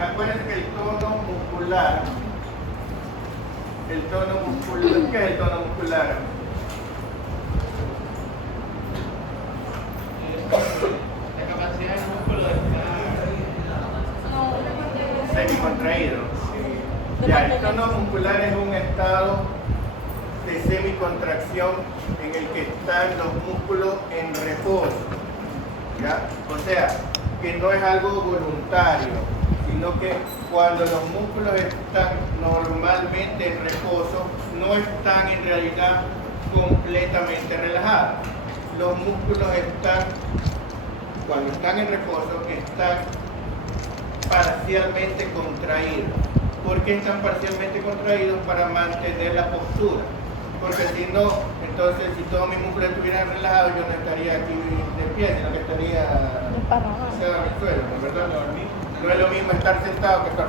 acuérdense que el tono muscular, ¿qué es el tono muscular? La capacidad del músculo de estar Semicontraído. Ya, el tono muscular es un estado de semicontracción en el que están los músculos en reposo. ¿Ya? O sea, que no es algo voluntario, sino que cuando los músculos están normalmente en reposo, no están en realidad completamente relajados. Los músculos están, cuando están en reposo, están parcialmente contraídos. ¿Por qué están parcialmente contraídos? Para mantener la postura. Porque si no, entonces si todos mis músculos estuvieran relajados, yo no estaría aquí de pie, sino que estaría echado en el suelo, ¿no es verdad? No es lo mismo estar sentado que estar...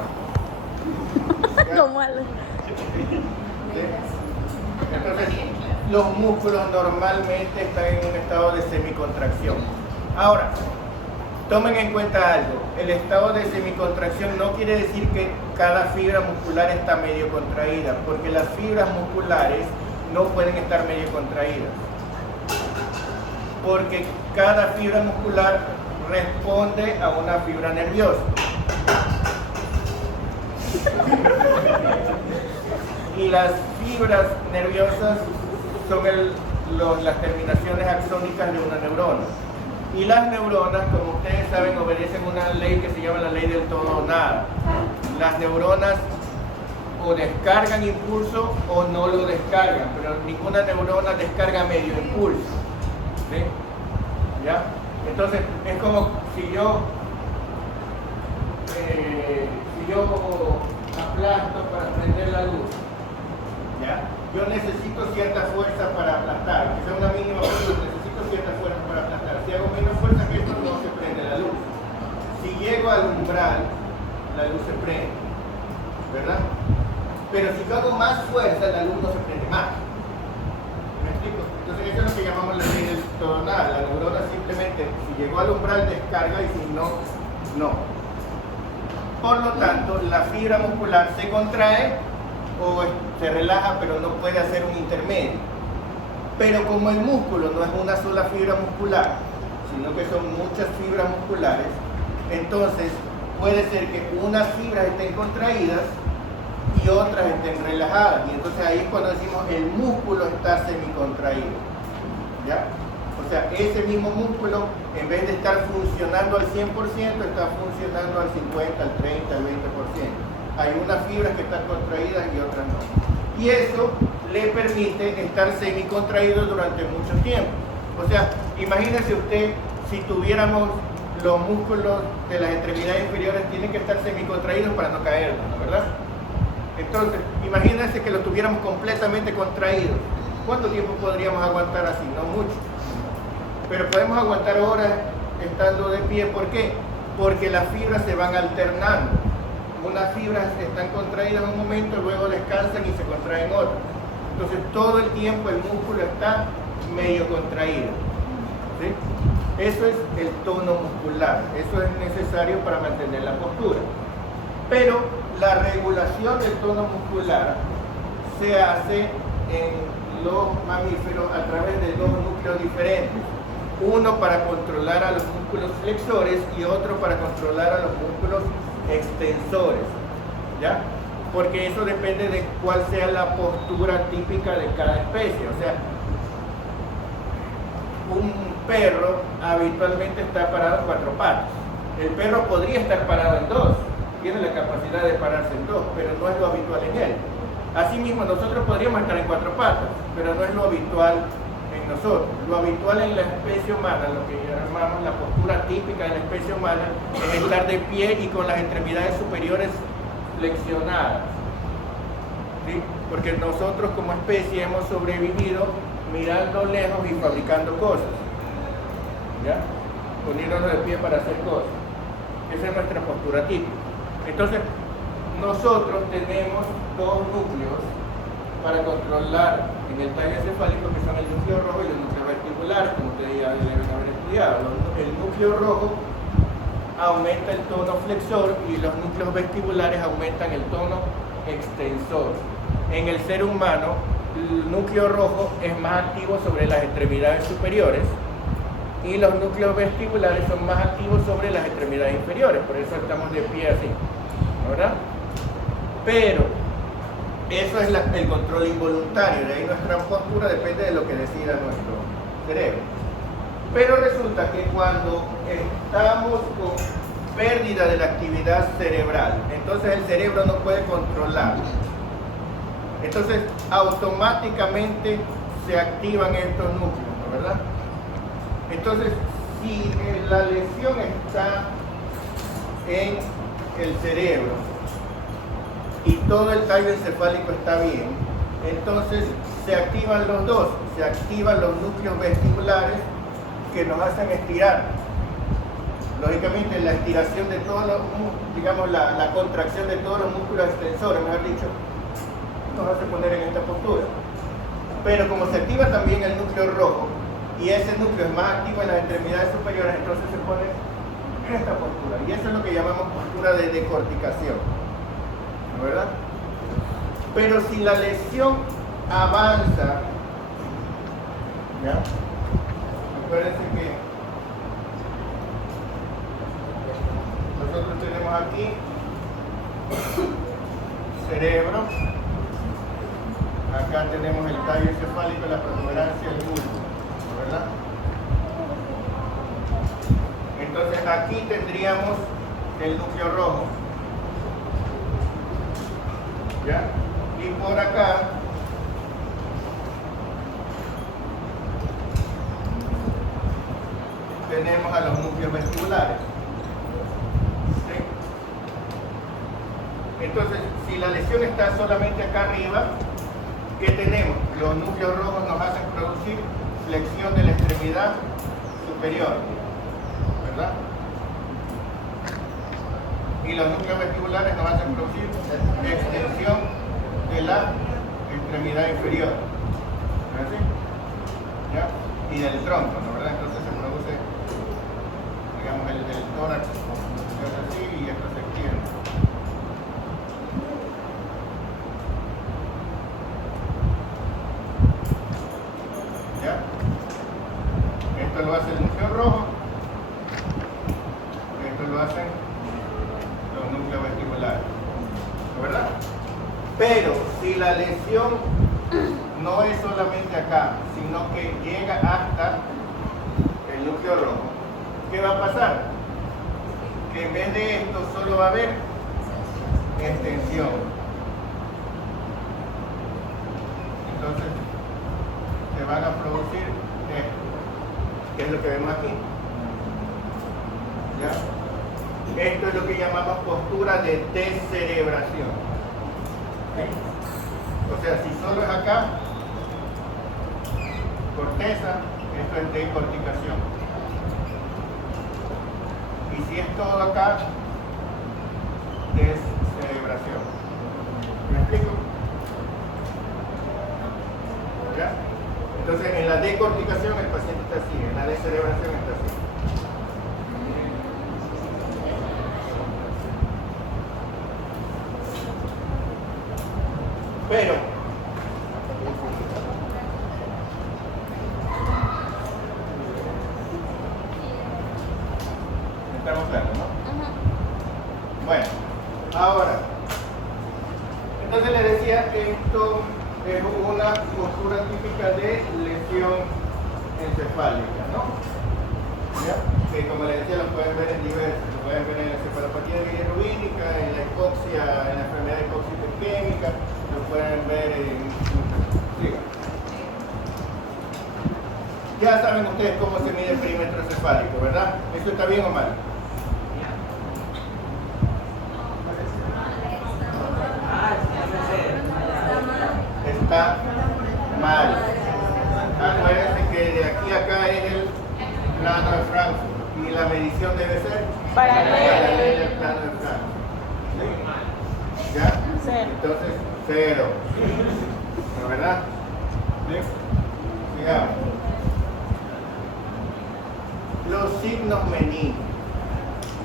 Como al- ¿Sí? Entonces, los músculos normalmente están en un estado de semicontracción. Ahora, tomen en cuenta algo, el estado de semicontracción no quiere decir que cada fibra muscular está medio contraída, porque las fibras musculares no pueden estar medio contraídas, porque cada fibra muscular responde a una fibra nerviosa. Y las fibras nerviosas son las terminaciones axónicas de una neurona. Y las neuronas, como ustedes saben, obedecen una ley que se llama la ley del todo o nada. Las neuronas o descargan impulso o no lo descargan, pero ninguna neurona descarga medio impulso. ¿Sí? ¿Ya? Entonces, es como si yo aplasto para prender la luz. ¿Ya? Yo necesito cierta fuerza para aplastar, que sea una mínima fuerza, necesito cierta fuerza para aplastar. Si hago menos fuerza que esto, no se prende la luz. Si llego al umbral, la luz se prende, ¿verdad? Pero si yo hago más fuerza, la luz no se prende más. ¿Me explico? Entonces eso es lo que llamamos la ley del todo nada. La neurona simplemente, si llegó al umbral, descarga, y si no, no. Por lo tanto, la fibra muscular se contrae o se relaja, pero no puede hacer un intermedio. Pero como el músculo no es una sola fibra muscular, sino que son muchas fibras musculares, entonces puede ser que unas fibras estén contraídas y otras estén relajadas. Y entonces ahí es cuando decimos el músculo está semicontraído. ¿Ya? O sea, ese mismo músculo, en vez de estar funcionando al 100%, está funcionando al 50, al 30, al 20%. Hay unas fibras que están contraídas y otras no. Y eso le permite estar semicontraído durante mucho tiempo. O sea, imagínese usted, si tuviéramos los músculos de las extremidades inferiores, tienen que estar semicontraídos para no caernos, ¿no? ¿Verdad? Entonces, imagínense que los tuviéramos completamente contraídos. ¿Cuánto tiempo podríamos aguantar así? No mucho. Pero podemos aguantar horas estando de pie. ¿Por qué? Porque las fibras se van alternando. Unas fibras están contraídas en un momento, luego descansan y se contraen otras. Entonces todo el tiempo el músculo está medio contraído. ¿Sí? Eso es el tono muscular. Eso es necesario para mantener la postura. Pero la regulación del tono muscular se hace en los mamíferos a través de dos núcleos diferentes. Uno para controlar a los músculos flexores y otro para controlar a los músculos extensores. ¿Ya? Porque eso depende de cuál sea la postura típica de cada especie. O sea, un perro habitualmente está parado en cuatro patas. El perro podría estar parado en dos, tiene la capacidad de pararse en dos, pero no es lo habitual en él. Asimismo, nosotros podríamos estar en cuatro patas, pero no es lo habitual en nosotros. Lo habitual en la especie humana, lo que llamamos la postura típica de la especie humana, es estar de pie y con las extremidades superiores flexionadas. ¿Sí? Porque nosotros como especie hemos sobrevivido mirando lejos y fabricando cosas. ¿Ya? Poniéndonos de pie para hacer cosas. Esa es nuestra postura típica. Entonces, nosotros tenemos dos núcleos para controlar en el tallo encefálico, que son el núcleo rojo y el núcleo reticular, como ustedes ya deben haber estudiado. El núcleo rojo aumenta el tono flexor y los núcleos vestibulares aumentan el tono extensor. En el ser humano, el núcleo rojo es más activo sobre las extremidades superiores y los núcleos vestibulares son más activos sobre las extremidades inferiores, por eso estamos de pie así, ¿verdad? Pero eso es el control involuntario, de ahí nuestra postura depende de lo que decida nuestro cerebro. Pero resulta que cuando estamos con pérdida de la actividad cerebral, entonces el cerebro no puede controlar. Entonces automáticamente se activan estos núcleos, ¿no? ¿Verdad? Entonces, si la lesión está en el cerebro y todo el tallo encefálico está bien, entonces se activan los dos, se activan los núcleos vestibulares que nos hacen estirar. Lógicamente la estiración de todos los, digamos la contracción de todos los músculos extensores, mejor dicho, nos hace poner en esta postura. Pero como se activa también el núcleo rojo y ese núcleo es más activo en las extremidades superiores, entonces se pone en esta postura. Y eso es lo que llamamos postura de decorticación, ¿no? ¿Verdad? Pero si la lesión avanza, ¿ya? Acuérdense que nosotros tenemos aquí cerebro, acá tenemos el tallo encefálico, la protuberancia del bulbo, ¿verdad? Entonces aquí tendríamos el núcleo rojo, ¿ya? Y por acá tenemos a los núcleos vestibulares. ¿Sí? Entonces, si la lesión está solamente acá arriba, ¿qué tenemos? Los núcleos rojos nos hacen producir flexión de la extremidad superior, ¿verdad? Y los núcleos vestibulares nos hacen producir extensión de la extremidad inferior, ¿verdad? ¿Ya? Y del tronco, ¿no? ¿Verdad? Entonces se produce, digamos, el tórax, se hace así y esto se extiende. ¿Ya? Esto lo hace el núcleo rojo, esto lo hacen los núcleos vestibulares, ¿verdad? Pero si la lesión no es solamente acá, sino que llega hasta el núcleo rojo, ¿qué va a pasar? Que en vez de esto solo va a haber extensión. Entonces se van a producir esto, que es lo que vemos aquí. ¿Ya? Esto es lo que llamamos postura de descerebración. ¿Sí? O sea, si solo es acá, corteza, esto es decorticación. Y si es todo acá, descerebración. ¿Me explico? ¿Ya? Entonces, en la decorticación el paciente está así, en la descerebración está así. Pero estamos claros, ¿no? Bueno, ahora, entonces les decía que esto es una postura típica de lesión encefálica, ¿no? ¿Ya? Que como les decía, lo pueden ver en diversos, lo pueden ver en la encefalopatía bilirrubínica, en la hipoxia, en la enfermedad de hipoxia isquémica, lo pueden ver en... Sí. Ya saben ustedes cómo se mide el perímetro encefálico, ¿verdad? ¿Eso está bien o mal? Está mal. Acuérdense que de aquí a acá es el plano de Frankfurt y la medición debe ser paralela al plano de Frankfurt. ¿Sí? ¿Ya? Cero. Entonces, 0. ¿No, verdad? ¿Sí? Sigamos. Los signos meninges.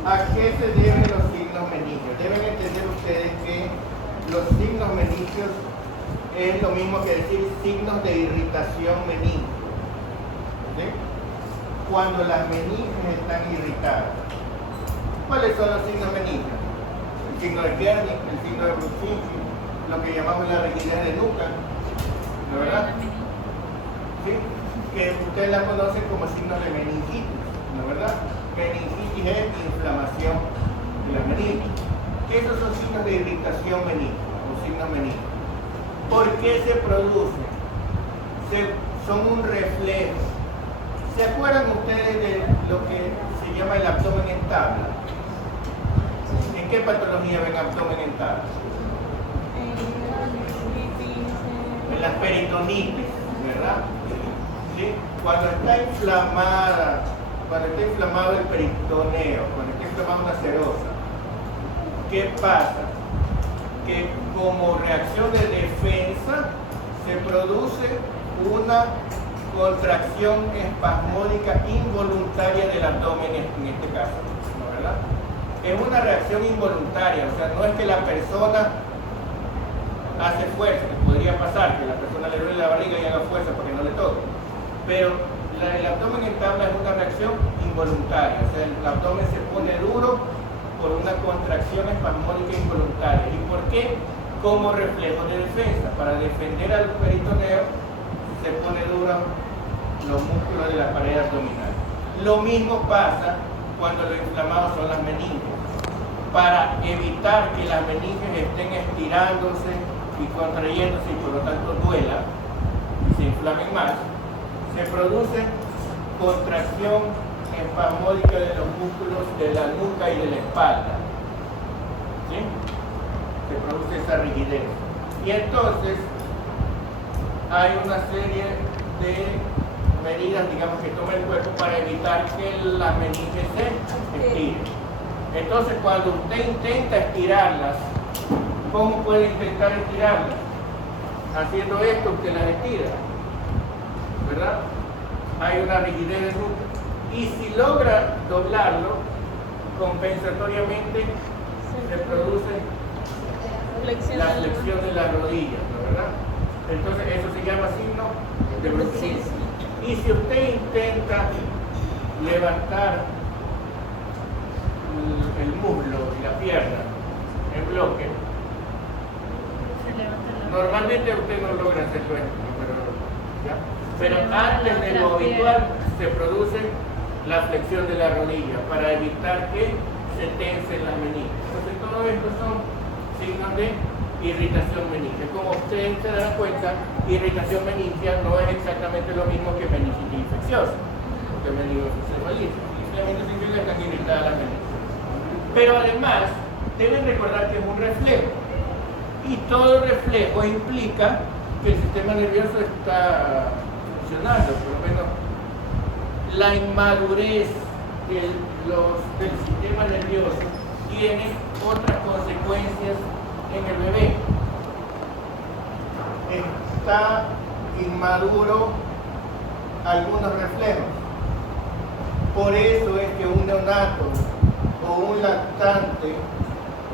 ¿A qué se deben los signos meningios? Deben entender ustedes que los signos meningios es lo mismo que decir signos de irritación meningia. ¿Sí? Cuando las meninges están irritadas. ¿Cuáles son los signos meningios? El signo de Kernig, el signo de Bruschinsky, lo que llamamos la rigidez de nuca, ¿no es verdad? ¿Sí? Que ustedes la conocen como signos de meningitis, ¿no es verdad? Meningitis es inflamación de la meninge. Esos son signos de irritación meningia o signos meningios. ¿Por qué se producen? Son un reflejo. ¿Se acuerdan ustedes de lo que se llama el abdomen en tabla? ¿En qué patología ven abdomen en tabla? En las peritonitis, ¿verdad? ¿Sí? Cuando está inflamada, cuando está inflamado el peritoneo, cuando está inflamada una serosa, ¿qué pasa? Que como reacción de defensa se produce una contracción espasmódica involuntaria del abdomen en este caso, ¿no, verdad? Es una reacción involuntaria, o sea, no es que la persona hace fuerza, que podría pasar, que la persona le duele la barriga y haga fuerza para que no le toque, pero el abdomen en tabla es una reacción involuntaria, o sea, el abdomen se pone duro por una contracción espasmódica involuntaria. ¿Y por qué? Como reflejo de defensa, para defender al peritoneo se pone duro los músculos de la pared abdominal. Lo mismo pasa cuando lo inflamado son las meninges. Para evitar que las meninges estén estirándose y contrayéndose y por lo tanto duela y se inflamen más, se produce contracción espasmódica de los músculos de la nuca y de la espalda. ¿Sí? Se produce esa rigidez. Y entonces hay una serie de medidas, digamos, que toma el cuerpo para evitar que las meninges se estiren. Entonces, cuando usted intenta estirarlas, ¿cómo puede intentar estirarlas? Haciendo esto, usted las estira, ¿verdad? Hay una rigidez de nuca. Y si logra doblarlo, compensatoriamente se produce la flexión de las rodillas, ¿no, verdad? Entonces eso se llama signo de Bruschinsky. Y si usted intenta levantar el muslo y la pierna en bloque, normalmente usted no logra hacerlo esto, pero antes de lo habitual se produce la flexión de la rodilla para evitar que se tensen las meninges. Entonces todo esto son signos de irritación meningia. Como ustedes se dan cuenta, irritación meningia no es exactamente lo mismo que meningitis infecciosa, porque meningoencefalitis. Simplemente significa que están irritadas las meninges. Pero además, deben recordar que es un reflejo. Y todo reflejo implica que el sistema nervioso está funcionando, por lo menos la inmadurez del sistema nervioso tiene otras consecuencias en el bebé. Está inmaduro algunos reflejos. Por eso es que un neonato o un lactante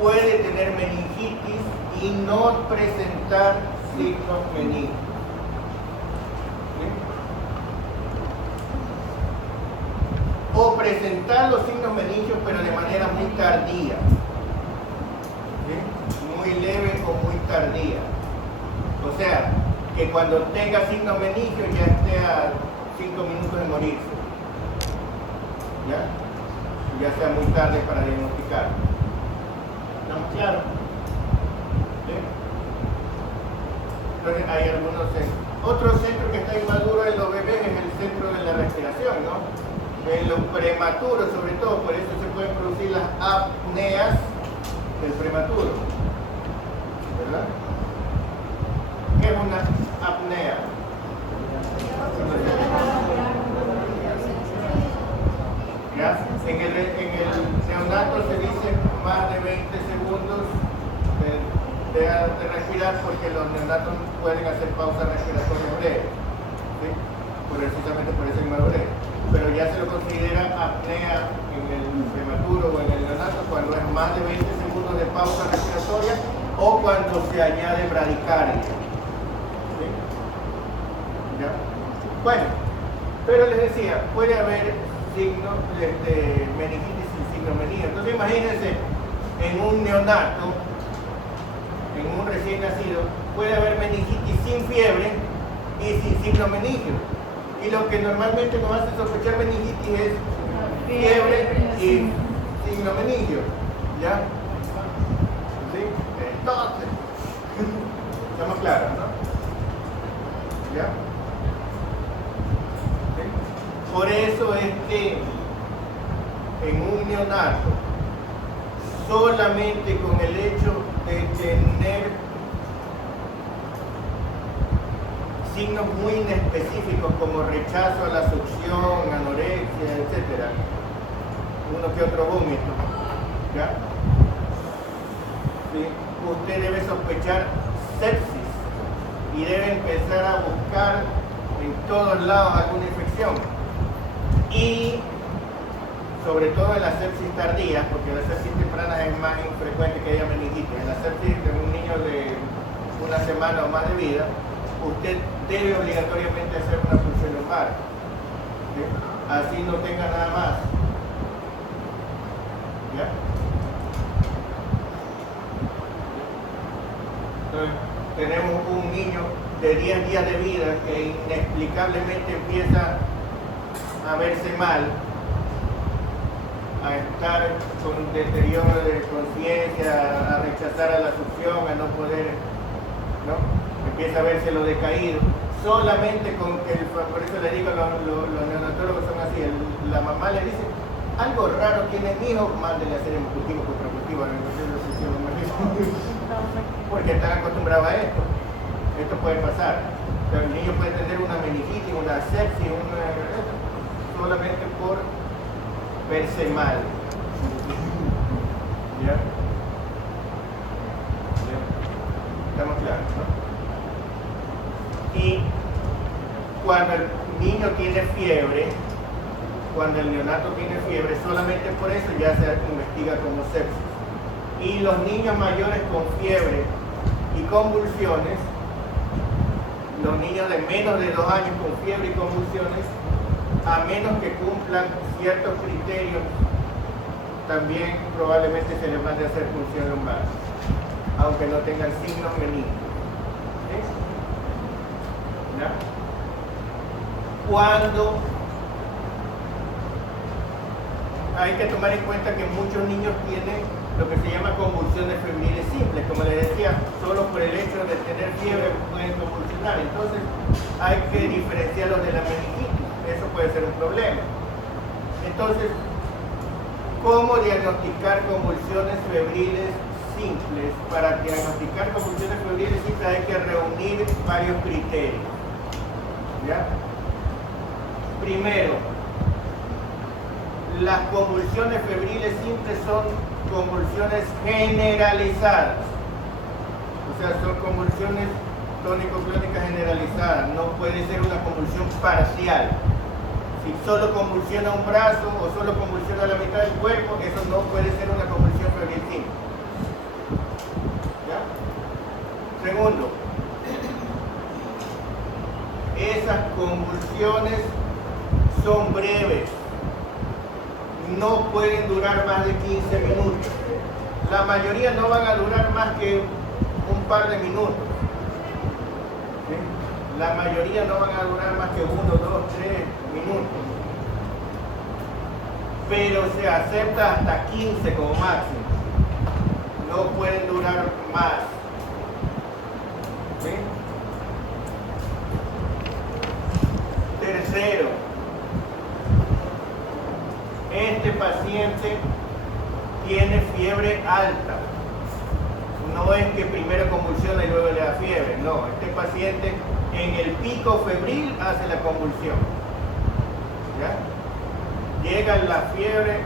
puede tener meningitis y no presentar signos meningios. O presentar los signos meningios pero de manera muy tardía, ¿sí? Muy leve o muy tardía. O sea, que cuando tenga signos meningios ya esté a 5 minutos de morirse, ya sea muy tarde para diagnosticar. ¿Estamos claros? ¿Sí? Entonces hay algunos centros. Otro centro que está inmaduro en los bebés es el centro de la respiración, ¿no? En los prematuros, sobre todo, por eso se pueden producir las apneas del prematuro, ¿verdad? ¿Qué es una apnea? ¿Ya? En el neonato se dice más de 20 segundos de respirar porque los neonatos pueden hacer pausas respiratorias breves, ¿sí? Precisamente por esa inmadurez. pero ya se lo considera apnea en el prematuro o en el neonato cuando es más de 20 segundos de pausa respiratoria o cuando se añade bradicardia. ¿Sí? ¿Ya? Bueno, pero les decía, puede haber signos de meningitis sin signo meningio. Entonces imagínense, en un neonato, en un recién nacido, puede haber meningitis sin fiebre y sin signo meningio. Y lo que normalmente nos hace sospechar meningitis es fiebre y signo meningio. ¿Ya? ¿Sí? Entonces, estamos claros, ¿no? ¿Ya? ¿Sí? Por eso es que en un neonato, solamente con el hecho de tener signos muy inespecíficos como rechazo a la succión, anorexia, etc., uno que otro vómito, ¿ya? ¿Sí? Usted debe sospechar sepsis y debe empezar a buscar en todos lados alguna infección. Y sobre todo en la sepsis tardía, porque la sepsis temprana es más infrecuente que haya meningitis. En la sepsis de un niño de una semana o más de vida, usted debe obligatoriamente hacer una punción lumbar. ¿Sí? Así no tenga nada más. ¿Ya? Entonces, tenemos un niño de 10 días de vida que inexplicablemente empieza a verse mal, a estar con deterioro de conciencia, a rechazar a la succión, a no poder, ¿no? Empieza a verse lo decaído, solamente con que, por eso le digo, los neonatólogos son así, la mamá le dice, algo raro tiene mi hijo, mándele a hacer hemocultivo contracultivo, porque están acostumbrados a esto. Esto puede pasar. Pero el niño puede tener una meningitis, una sepsis, solamente por verse mal. ¿Ya? ¿Ya? ¿Estamos claros, no? Y cuando el niño tiene fiebre, cuando el neonato tiene fiebre, solamente por eso ya se investiga como sepsis. Y los niños mayores con fiebre y convulsiones, los niños de menos de 2 años con fiebre y convulsiones, a menos que cumplan ciertos criterios, también probablemente se les mande a hacer punción lumbar, aunque no tengan signos meningos. ¿Sí? ¿Ya? Cuando hay que tomar en cuenta que muchos niños tienen lo que se llama convulsiones febriles simples, como les decía, solo por el hecho de tener fiebre pueden convulsionar. Entonces hay que diferenciarlos de la meningitis, eso puede ser un problema. Entonces, ¿cómo diagnosticar convulsiones febriles simples? Para diagnosticar convulsiones febriles simples hay que reunir varios criterios. ¿Ya? Primero, las convulsiones febriles simples son convulsiones generalizadas, o sea, son convulsiones tónico-clónicas generalizadas, no puede ser una convulsión parcial. Si solo convulsiona un brazo o solo convulsiona la mitad del cuerpo, eso no puede ser una convulsión febril simple. ¿Ya? Segundo, esas convulsiones son breves, no pueden durar más de 15 minutos. La mayoría no van a durar más que un par de minutos. ¿Sí? La mayoría no van a durar más que 1, 2, 3 minutos. Pero se acepta hasta 15 como máximo. No pueden durar más. ¿Sí? Tercero, este paciente tiene fiebre alta. No es que primero convulsiona y luego le da fiebre. No, este paciente en el pico febril hace la convulsión. ¿Ya? Llega la fiebre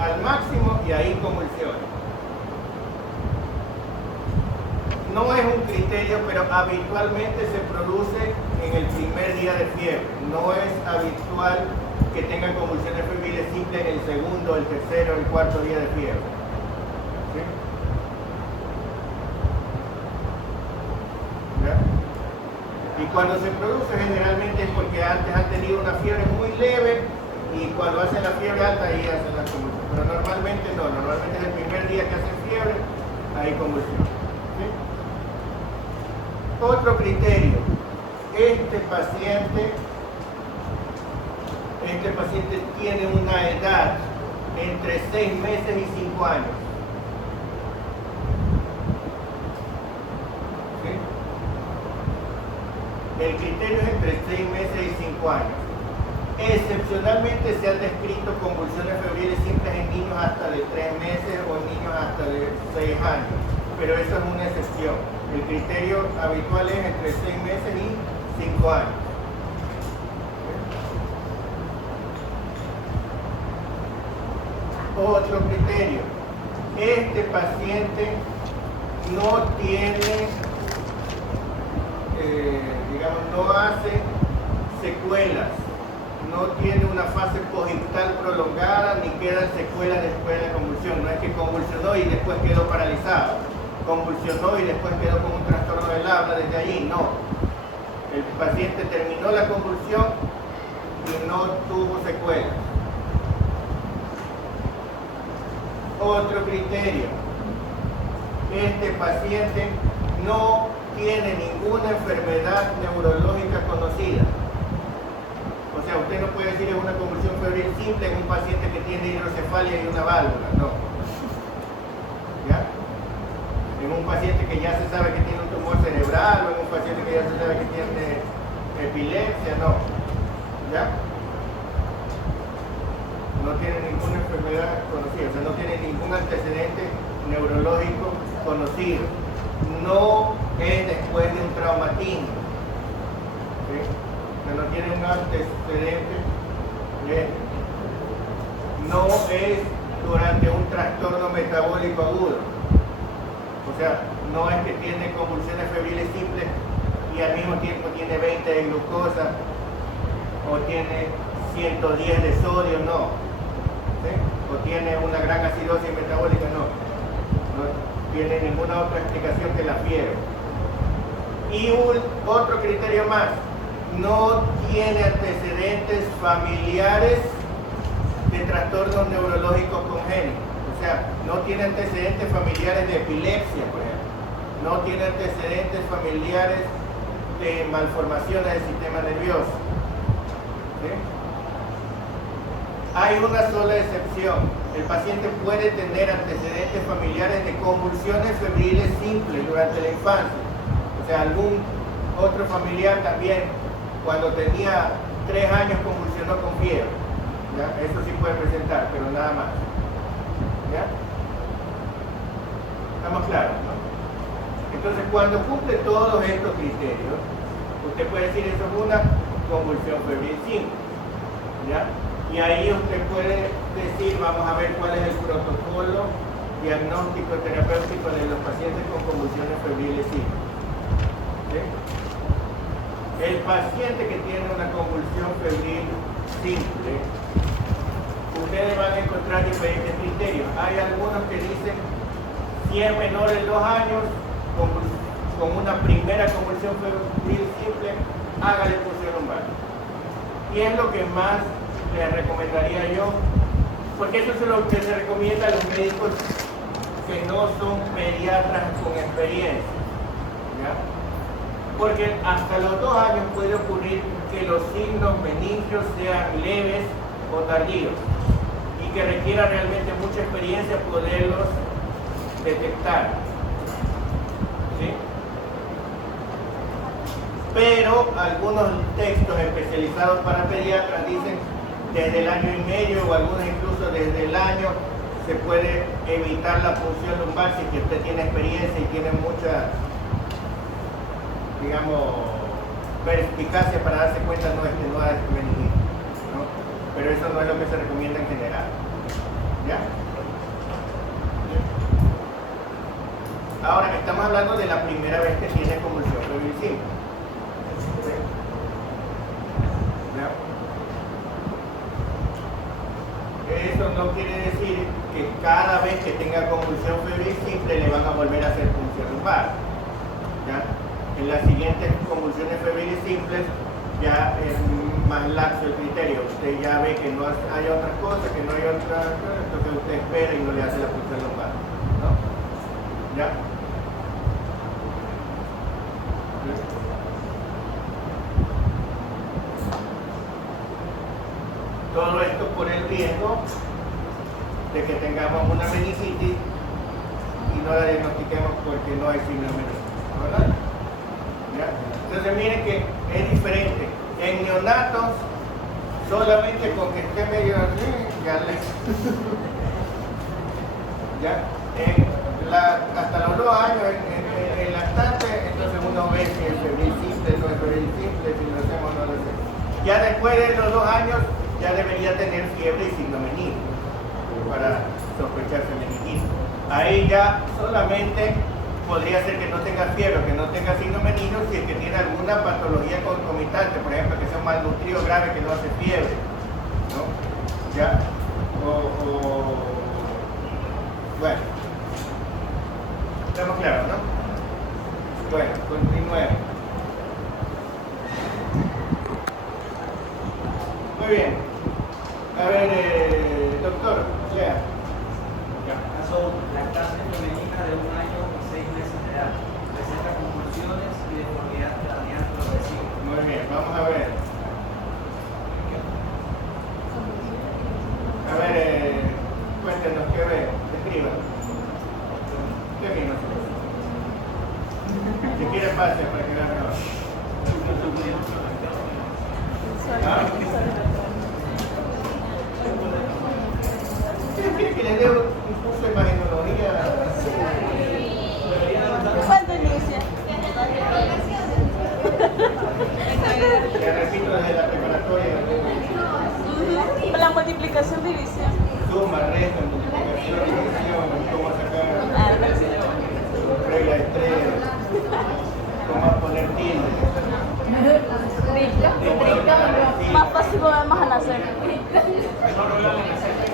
al máximo y ahí convulsiona. No es un criterio, pero habitualmente se produce en el primer día de fiebre. No es habitual que tengan convulsiones febriles simples en el segundo, el tercero, el cuarto día de fiebre. ¿Sí? ¿Ya? Y cuando se produce generalmente es porque antes han tenido una fiebre muy leve y cuando hacen la fiebre alta ahí hacen las convulsiones. Pero normalmente no, normalmente es el primer día que hacen fiebre, hay convulsión. ¿Sí? Otro criterio, este paciente tiene una edad entre 6 meses y 5 años. ¿Sí? El criterio es entre 6 meses y 5 años. Excepcionalmente se han descrito convulsiones febriles simples en niños hasta de 3 meses o en niños hasta de 6 años, pero eso es una excepción. El criterio habitual es entre 6 meses y 5 años. Otro criterio, este paciente no tiene, digamos, no hace secuelas, no tiene una fase posictal prolongada ni quedan secuelas después de la convulsión. No es que convulsionó y después quedó paralizado, convulsionó y después quedó con un trastorno del habla desde allí, no. El paciente terminó la convulsión y no tuvo secuelas. Otro criterio, este paciente no tiene ninguna enfermedad neurológica conocida. O sea, usted no puede decir es una convulsión febril simple en un paciente que tiene hidrocefalia y una válvula, no. ¿Ya? En un paciente que ya se sabe que tiene un tumor cerebral o en un paciente que ya se sabe que tiene epilepsia, no. ¿Ya? No tiene ninguna enfermedad conocida, o sea, no tiene ningún antecedente neurológico conocido. No es después de un traumatismo. ¿Sí? O sea, no tiene un antecedente. ¿Bien? No es durante un trastorno metabólico agudo. O sea, no es que tiene convulsiones febriles simples y al mismo tiempo tiene 20 de glucosa o tiene 110 de sodio, no. ¿Sí? O tiene una gran acidosis metabólica, no. No tiene ninguna otra explicación que la fiebre. Y otro criterio más, no tiene antecedentes familiares de trastornos neurológicos congénitos. O sea, no tiene antecedentes familiares de epilepsia, por ejemplo. No tiene antecedentes familiares de malformaciones del sistema nervioso. ¿Sí? Hay una sola excepción. El paciente puede tener antecedentes familiares de convulsiones febriles simples durante la infancia. O sea, algún otro familiar también, cuando tenía 3 años, convulsionó con fiebre. ¿Ya? Eso sí puede presentar, pero nada más. ¿Ya? ¿Estamos claros, no? Entonces, cuando cumple todos estos criterios, usted puede decir eso es una convulsión febril simple. ¿Ya? Y ahí usted puede decir, vamos a ver cuál es el protocolo diagnóstico terapéutico de los pacientes con convulsiones febriles simples. ¿Sí? El paciente que tiene una convulsión febril simple, ustedes van a encontrar diferentes criterios. Hay algunos que dicen, si es menor de 2 años, con una primera convulsión febril simple, hágale punción lumbar. Y es lo que más le recomendaría yo, porque eso es lo que se recomienda a los médicos que no son pediatras con experiencia. ¿Ya? Porque hasta los 2 años puede ocurrir que los signos meningios sean leves o tardíos y que requiera realmente mucha experiencia poderlos detectar. ¿Sí? Pero algunos textos especializados para pediatras dicen desde el año y medio o algunos incluso desde el año se puede evitar la punción lumbar si que usted tiene experiencia y tiene mucha, digamos, perspicacia para darse cuenta, no es que no hay meningitis, ¿no? Pero eso no es lo que se recomienda en general. ¿Ya? Ahora estamos hablando de la primera vez que tiene convulsión febril simple. ¿Ya? Eso no quiere decir que cada vez que tenga convulsión febril simple le van a volver a hacer punción lumbar. ¿Ya? En las siguientes convulsiones febriles simples ya es más laxo el criterio. Usted ya ve que no hay otra cosa, que no hay otra, entonces usted espera y no le hace la punción lumbar, ¿no? ¿Ya? Todo esto por el riesgo de que tengamos una meningitis y no la diagnostiquemos porque no hay signo de meningitis, ¿verdad? ¿Ya? Entonces miren que es diferente. En neonatos, solamente con que esté medio así, ya hasta los 2 años en lactante, entonces uno ve si es febril simple, no es febril simple, si lo hacemos no lo hacemos. Ya después de los 2 años, ya debería tener fiebre y signo meningo para sospecharse meningitis. Ahí ya solamente podría ser que no tenga fiebre, que no tenga signo meningo, si es que tiene alguna patología concomitante, por ejemplo, que sea un malnutrido grave que no hace fiebre, ¿no? ¿Ya? Bueno, estamos claros, ¿no? Bueno, continuemos. Muy bien. A ver, doctor, lea. Caso lactancia femenina de 1 año y 6 meses de edad. Presenta convulsiones y deformidad craneal progresiva. Muy bien, vamos a ver. A ver, cuéntenos qué ve, escriban. ¿Qué vino? Si quiere pase para que vean mejor. ¿Ah? ¿Usted quiere que le dé un curso de imagenología? ¿Cuándo inicia? Le repito desde la preparatoria. La multiplicación, división. Suma, resta, multiplicación, división, cómo sacar regla de 3, cómo poner tilde. Más fácil volvemos a nacer.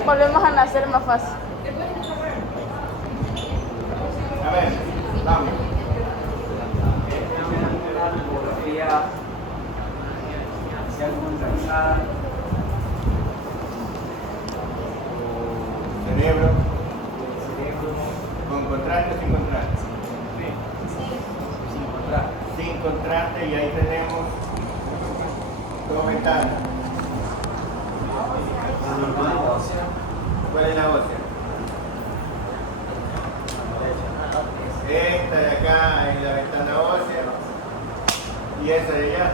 Volvemos a nacer más fácil. A ver, vamos. Una tomografía axial contractada. Cerebro, Cerebro con contraste o sin contraste. sin contraste. Sin contraste, y ahí tenemos 2 ventanas. Normal ósea. ¿Cuál es la ósea? Esta de acá es la ventana ósea y esa de allá.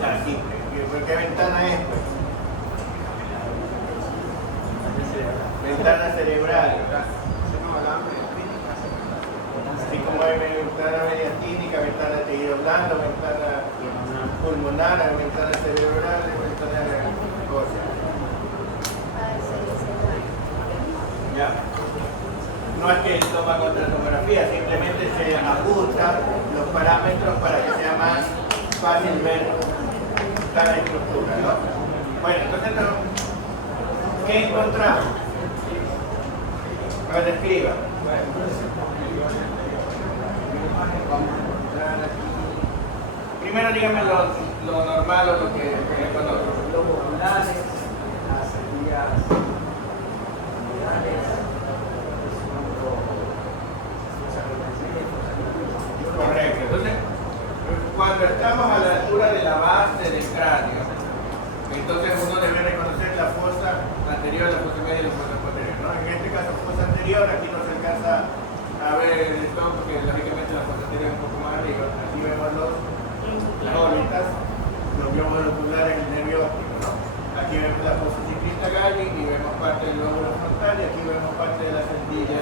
La simple. ¿Qué ventana es? Pues? Ventana cerebral. Así como hay ventana mediastínica, ventana de tejido blando, ventana pulmonar, ventana cerebral, ventana ósea. ¿Ya? No es que toman otra tomografía, simplemente se ajustan los parámetros para que sea más fácil ver cada estructura, ¿no? Bueno, entonces, ¿qué encontramos? A ver, describa. Primero dígame lo normal o lo que conozco. Los oculares, las vías neuronales, Correcto. Entonces, cuando estamos a la altura de la base del cráneo, entonces uno debe reconocer la fosa anterior, la fosa media y la fosa posterior, ¿no? En este caso, fosa anterior, aquí no se alcanza a ver el estómago, porque lógicamente la fosa anterior es un poco más arriba. Aquí vemos las órbitas, los glóbulos oculares, el nervio óptico, ¿no? Aquí vemos la fosa ciclista Galli y vemos parte del lóbulo frontal, y aquí vemos parte de la cestilla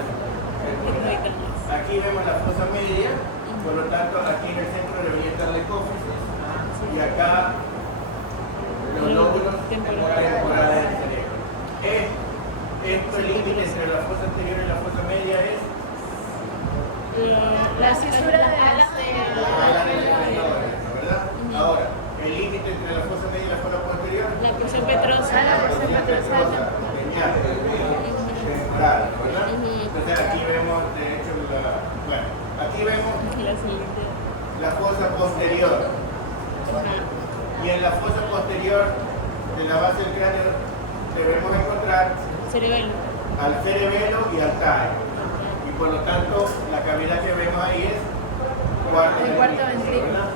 pulmonar. Aquí vemos la fosa media, por lo tanto aquí en el centro debería estar la hipófisis y acá los lóbulos temporales del cerebro. Esto, el límite entre la fosa anterior y la fosa media es La cintura de ala del esternón, ¿verdad? Ahora, el límite entre la fosa media y la fosa posterior. La porción petrosa. La porción petrosa, genial, temporal, ¿verdad? Entonces aquí vemos, de hecho, bueno, aquí vemos la fosa posterior. Y en la fosa posterior de la base del cráneo debemos encontrar Cerebelo. al cerebelo y al tallo. Y por lo tanto, la cavidad que vemos ahí es cuarto ventrículo, ¿verdad?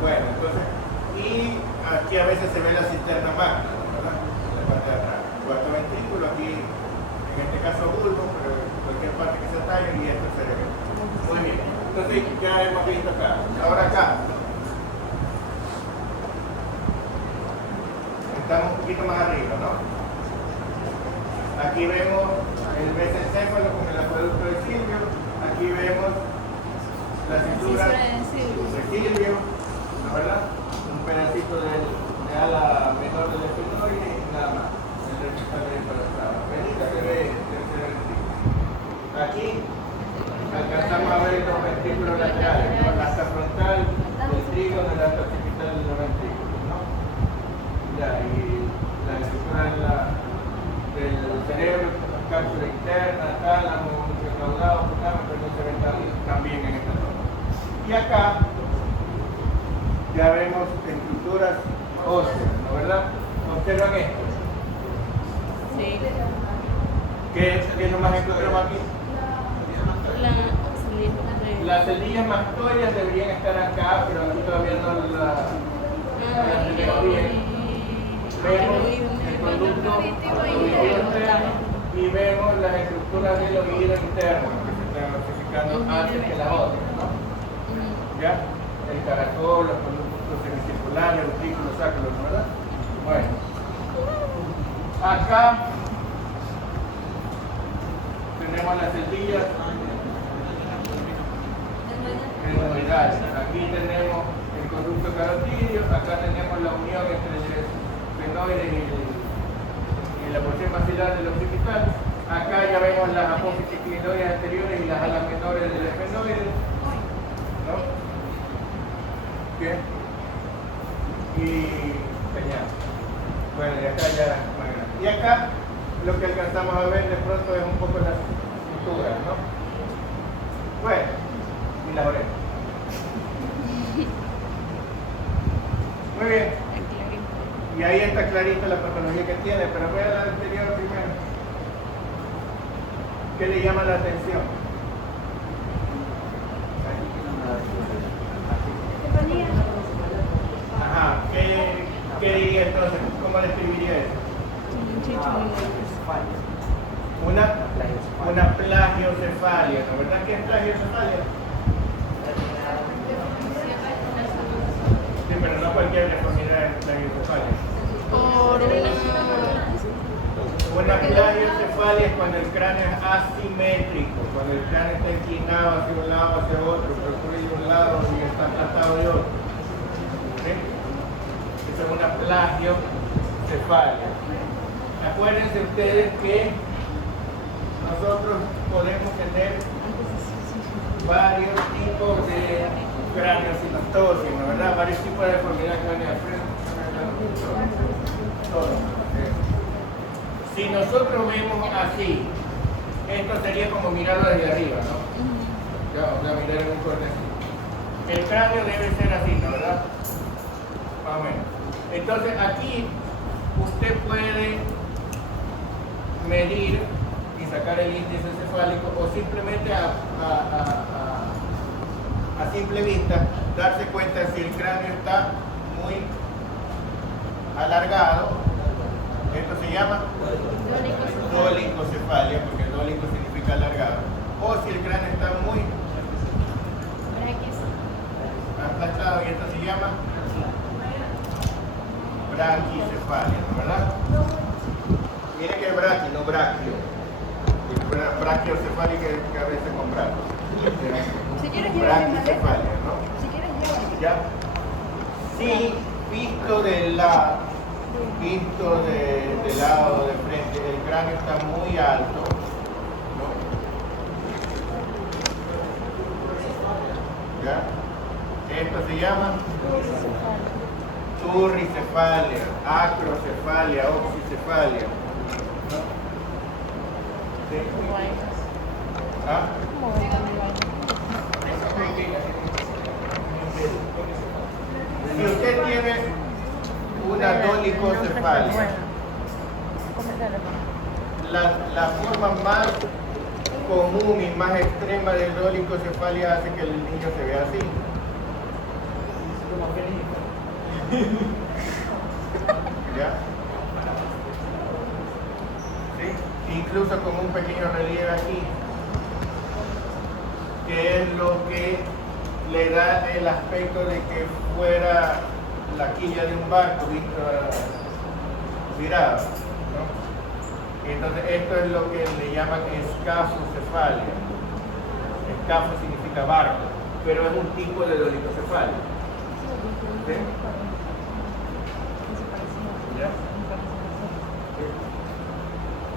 Bueno, entonces, y aquí a veces se ve la cisterna magna, ¿verdad? En la parte de atrás. Cuarto ventrículo, aquí, en este caso bulbo, pero cualquier parte que se talle, y esto es cerebelo. Muy bien. Entonces, ya hemos visto acá. Ahora acá. Estamos un poquito más arriba, ¿no? Aquí vemos el mesencéfalo con el acueducto de Silvio. Aquí vemos la cintura de Silvio, ¿no, verdad? Un pedacito de ala menor del esfenoide y nada más. El resto está bien para atrás. Venita se ve tercer ventrículo. Aquí alcanzamos a ver los ventrículos laterales, ¿no? La asta frontal del trígono, el asta occipital de los ventrículos, ¿no? Ya, y la estructura del cerebro, cápsula interna, tálamo, núcleo caudado, perdón, se ven también en esta zona. Y acá ya vemos estructuras óseas, ¿no, verdad? Observan esto. Sí. ¿Qué es lo más encontramos aquí? Las celillas mastoides deberían estar acá, pero aquí todavía no las tenemos bien. Vemos el conducto ovoideo interno y vemos las estructuras del ovoideo interno que se están clasificando antes que las otras, ¿no? ¿Ya? El caracol, los conductos semicirculares, los círculos sacros, ¿verdad? Bueno. Acá tenemos las celillas endoidales. Aquí tenemos el conducto carotidio, acá tenemos la unión entre el esfenoide y la porción maxilar del occipital. Acá ya vemos las apófisis clinoides anteriores y las alas menores del esfenoide, ¿no? Bien. Y genial. Bueno, y acá ya más grande. Y acá lo que alcanzamos a ver de pronto es un poco las cinturas, ¿no? Bueno, y las orejas. Muy bien. Y ahí está clarita la patología que tiene, pero vea la anterior primero. ¿Qué le llama la atención? Ajá, ¿qué diría entonces? ¿Cómo describiría eso? Una plagiocefalia, ¿no? ¿Verdad que es plagiocefalia? Sí, pero no cualquier deformidad es plagiocefalia. Una plagiocefalia es cuando el cráneo es asimétrico, cuando el cráneo está inclinado hacia un lado, hacia otro, pero ocurre de un lado y está aplastado de otro. ¿Sí? Esa es una plagiocefalia. Acuérdense ustedes que nosotros podemos tener varios tipos de craneosinostosis, ¿no? ¿Verdad? Varios tipos de deformidad craneal. Si nosotros vemos así, esto sería como mirarlo desde arriba, ¿no? Ya, o sea, mirar en un cortecito. El cráneo debe ser así, ¿no? ¿Verdad? Más o menos. Entonces aquí usted puede medir y sacar el índice cefálico o simplemente a simple vista darse cuenta si el cráneo está muy alargado. Esto se llama dolicocefalia, porque dólico significa alargado. O si el cráneo está muy aplastado, y esto se llama braquicefalia, ¿verdad? Miren que es braqui, no braquio. Braquiocefalia que a veces con braqui. Braquicefalia, ¿no? ¿Ya? Sí, visto del lado, de lado, de frente, el cráneo está muy alto, ¿no? ¿Ya? Esto se llama turricefalia, acrocefalia, oxicefalia. ¿No? ¿Sí? ¿Ah? Si usted tiene una dolicocefalia, la forma más común y más extrema de dolicocefalia hace que el niño se vea así. ¿Ya? ¿Sí? Incluso con un pequeño relieve aquí, que es lo que le da el aspecto de que fuera la quilla de un barco virado, ¿no? Entonces esto es lo que le llaman escafocefalia. Escafo significa barco, pero es un tipo de dolicocefalia. ¿Sí? ¿Ya?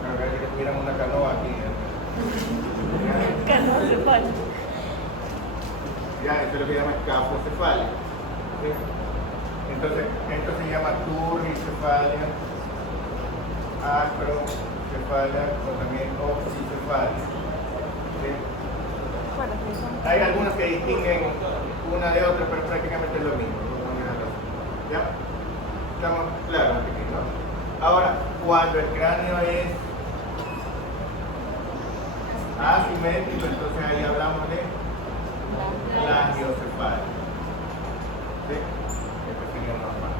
A ver, que tuviéramos una canoa aquí. Canocefalia. Ya, esto es lo que se llama escafocefalia. ¿Sí? Entonces, esto se llama turricefalia, acrocefalia o también oxicefalia. ¿Sí? Hay algunos que distinguen una de otra, pero prácticamente es lo mismo. ¿Ya? ¿Estamos claros aquí, no? Ahora, cuando el cráneo es asimétrico, entonces ahí hablamos de plagiocefalia. ¿Sí? Esto sería normal.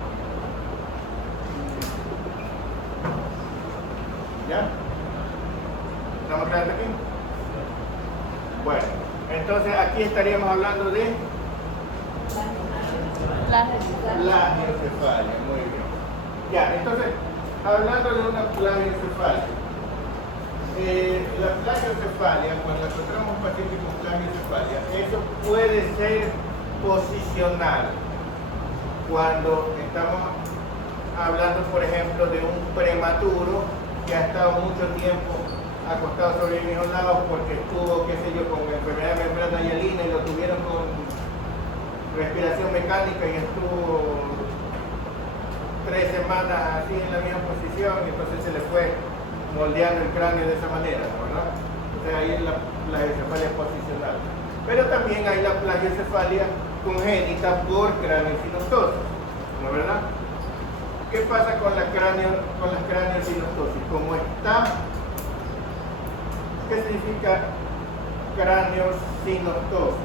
¿Ya? ¿Estamos claros aquí? Bueno, entonces aquí estaríamos hablando de plagiocefalia. Muy bien. Ya, entonces, hablando de una plagiocefalia. La plagiocefalia, cuando encontramos un paciente con plagiocefalia, eso puede ser posicional. Cuando estamos hablando, por ejemplo, de un prematuro que ha estado mucho tiempo acostado sobre el mismo lado porque estuvo, qué sé yo, con enfermedad de membrana hialina y lo tuvieron con respiración mecánica y estuvo 3 semanas así en la misma posición y entonces se le fue moldeando el cráneo de esa manera, ¿verdad? Entonces ahí es la plagiocefalia posicional. Pero también hay la plagiocefalia congénita por craneosinostosis, ¿no, verdad? ¿Qué pasa con las craneosinostosis? Como está, ¿qué significa craneosinostosis?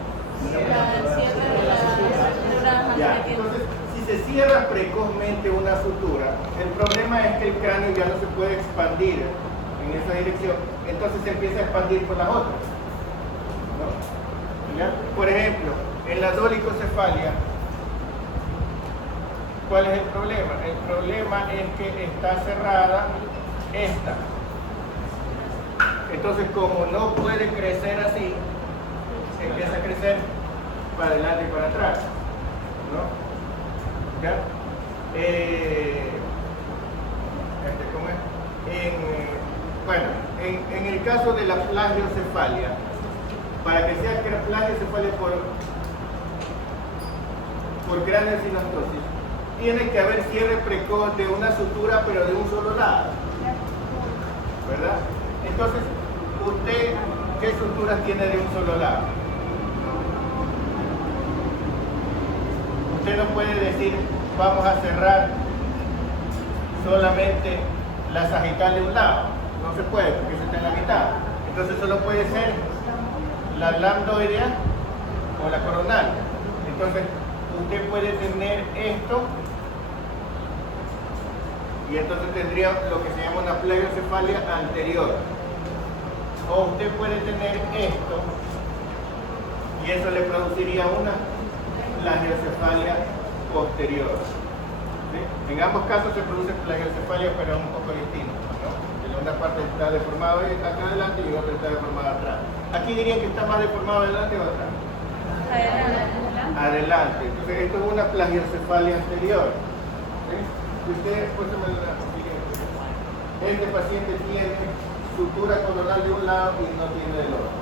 Ya, entonces, si se cierra precozmente una sutura, el problema es que el cráneo ya no se puede expandir en esa dirección, entonces se empieza a expandir por las otras, ¿no? ¿Ya? Por ejemplo, en la dolicocefalia, ¿cuál es el problema? El problema es que está cerrada esta. Entonces, como no puede crecer así, empieza a crecer para adelante y para atrás, ¿no? ¿Ya? ¿Cómo es? Bueno, en el caso de la plagiocefalia, para que sea plagiocefalia por craneosinostosis, tiene que haber cierre precoz de una sutura, pero de un solo lado, ¿verdad? Entonces, ¿usted qué suturas tiene de un solo lado? Usted no puede decir, vamos a cerrar solamente la sagital de un lado. No se puede, porque eso está en la mitad. Entonces solo puede ser la lambdoidea o la coronal. Entonces, usted puede tener esto y entonces tendría lo que se llama una plagiocefalia anterior. O usted puede tener esto y eso le produciría una plagiocefalia posterior. ¿Sí? En ambos casos se produce plagiocefalia, pero es un poco distinto, ¿no? En una parte está deformado acá adelante y en otra está deformado atrás. Aquí dirían que está más deformado adelante o atrás. Adelante. Entonces esto es una plagiocefalia anterior. ¿Sí? Si usted, pues, este paciente tiene sutura coronal de un lado y no tiene del otro.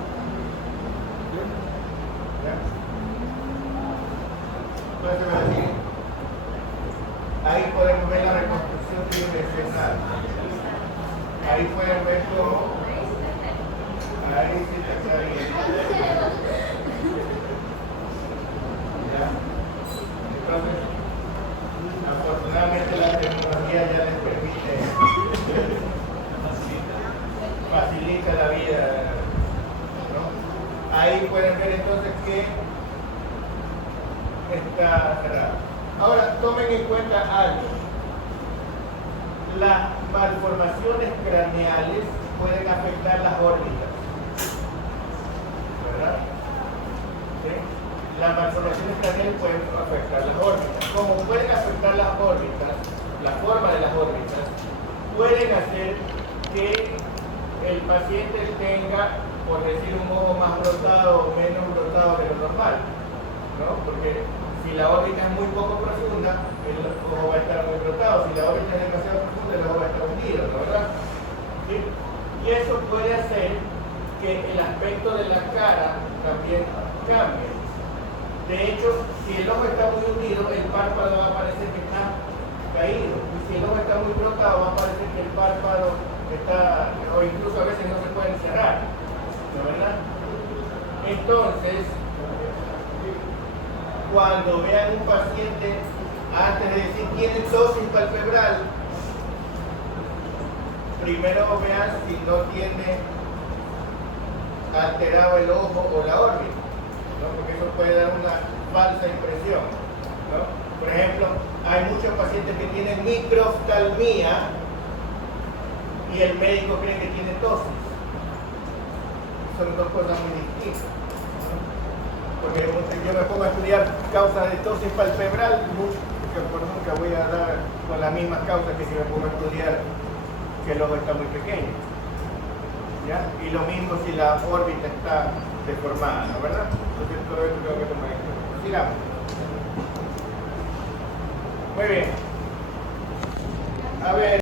¿Sí? ¿Ya? Entonces voy a decir, ahí podemos ver la reconstrucción tridimensional. Ahí pueden ver cómo, ahí sí está bien. ¿Ya? Entonces, afortunadamente la tecnología ya les permite, facilita la vida, ¿no? Ahí pueden ver entonces que está cerrado. Ahora, tomen en cuenta algo. Las malformaciones craneales pueden afectar las órbitas, ¿verdad? ¿Sí? Las malformaciones craneales pueden afectar las órbitas. Como pueden afectar las órbitas, la forma de las órbitas, pueden hacer que el paciente tenga, por decir, un ojo más brotado o menos brotado de lo normal, ¿no? Porque si la órbita es muy poco profunda, el ojo va a estar muy brotado. Si la órbita es demasiado profunda, el ojo va a estar hundido, ¿no? ¿Verdad? ¿Sí? Y eso puede hacer que el aspecto de la cara también cambie. De hecho, si el ojo está muy hundido, el párpado va a parecer que está caído. Y si el ojo está muy brotado, va a parecer que el párpado está, o incluso a veces no se pueden cerrar, ¿no? ¿Verdad? Entonces, cuando vean un paciente, antes de decir tiene ptosis palpebral, primero vean si no tiene alterado el ojo o la órbita, ¿no? Porque eso puede dar una falsa impresión, ¿no? Por ejemplo, hay muchos pacientes que tienen microftalmía y el médico cree que tiene ptosis. Son dos cosas muy distintas. Porque yo me pongo a estudiar causas de ptosis palpebral, nunca voy a dar con las mismas causas que si me pongo a estudiar que el ojo está muy pequeño. ¿Ya? Y lo mismo si la órbita está deformada, ¿no? ¿Verdad? Entonces todo esto tengo que tomar en cuenta. Sigamos. Muy bien. A ver.